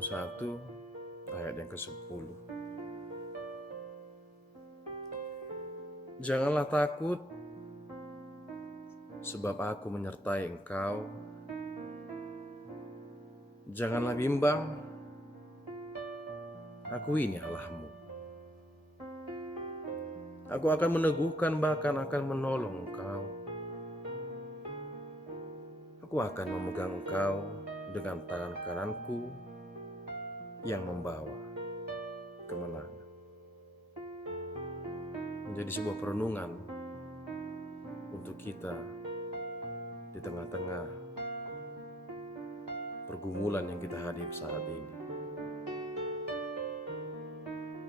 21 ayat yang ke-10. Janganlah takut, sebab aku menyertai engkau. Janganlah bimbang, aku ini Allahmu. Aku akan meneguhkan, bahkan akan menolong engkau. Aku akan memegang engkau dengan tangan kananku yang membawa kemenangan. Menjadi sebuah perenungan untuk kita di tengah-tengah pergumulan yang kita hadapi saat ini.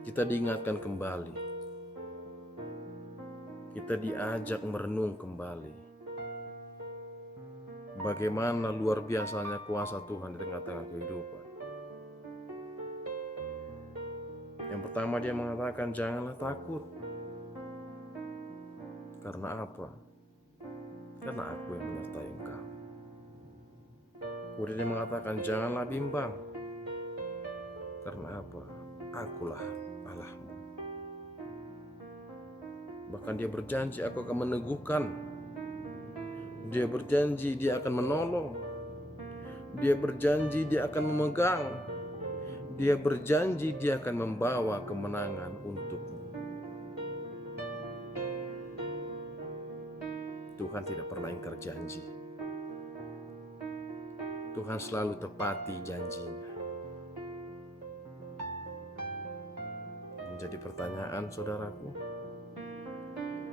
Kita diingatkan kembali, kita diajak merenung kembali bagaimana luar biasanya kuasa Tuhan di tengah-tengah kehidupan. Yang pertama, dia mengatakan janganlah takut. Karena apa? Karena aku yang menyertai engkau. Kemudian dia mengatakan janganlah bimbang. Karena apa? Akulah Allahmu. Bahkan dia berjanji aku akan meneguhkan. Dia berjanji dia akan menolong. Dia berjanji dia akan memegang. Dia berjanji dia akan membawa kemenangan untukmu. Tuhan tidak pernah ingkar janji. Tuhan selalu tepati janjinya. Menjadi pertanyaan saudaraku,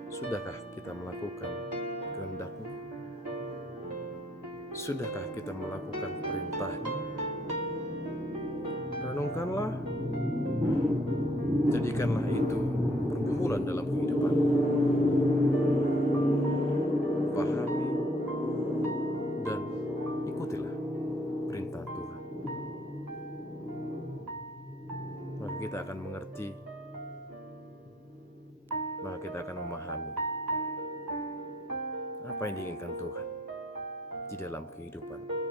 sudahkah kita melakukan kehendak-Nya? Sudahkah kita melakukan perintah-Nya? Renungkanlah, jadikanlah itu pergumulan dalam kehidupan. Pahami dan ikutilah perintah Tuhan. Maka kita akan mengerti, maka kita akan memahami apa yang diinginkan Tuhan di dalam kehidupan